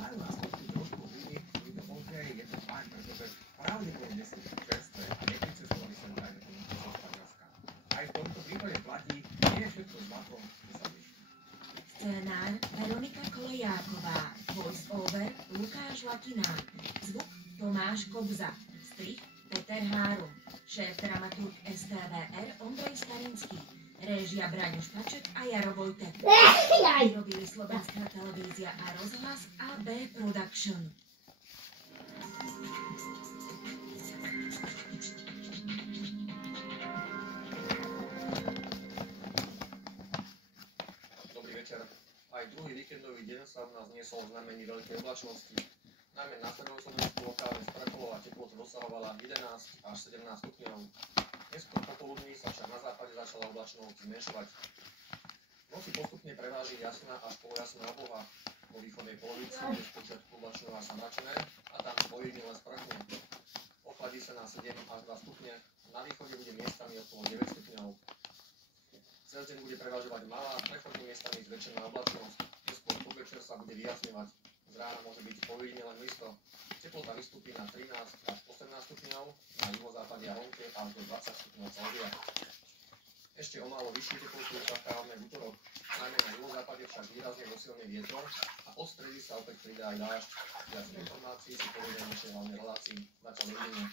Majú na spodku trošku húdy, ktorý to pozrie, je to fajn, pretože pravdepodobne sú čerstvé a nepricestovali sem aj do Španielska. Aj v tomto prípade platí, nie je všetko zlatom, že sa blíži. Scénár Veronika Kolejáková, voice-over Lukáš Latinák, zvuk Tomáš Kobza, strih Peter Hárum, šéf-dramaturg STVR Ondrej Starinský, réžia Braňo Špaček a Jaro Vojtek. Vyrobili Slovenská televízia a rozhlas AB Production. Dobrý večer. Aj druhý víkendový deň sa u nás niesol v znamení veľkej oblačnosti. Najmä na severovýchodisku lokálne sprcholo a teplota dosahovala 11 až 17 stupňov. Neskôr popoludní sa však na západe začala oblačnosť zmenšovať. V noci postupne preváži jasná až polojasná obloha. Po východnej polovici je spočiatku oblačno až zamračené a tam ojedinele sprchne. Ochladí sa na 7 až 2 stupne, na východe bude miestami okolo 9 stupňov. Cez deň bude prevažovať malá, prechodne miestami zväčšená oblačnosť. Neskôr podvečer sa bude vyjasňovať. Z rána môže byť ojedinele mlisto. Teplota vystúpi na 13 až 18 stupňov, na juhozápade a vonke až do 20 stupňov Celzia. Ešte o málo vyššiu teplotu očakávame v utorok. Najmä na juhozápade však výrazne zosilne vietor a od stredy sa opäť pridá aj dážď. Viac informácií si povedeme v našej hlavnej relácii. Zatiaľ dovidenia.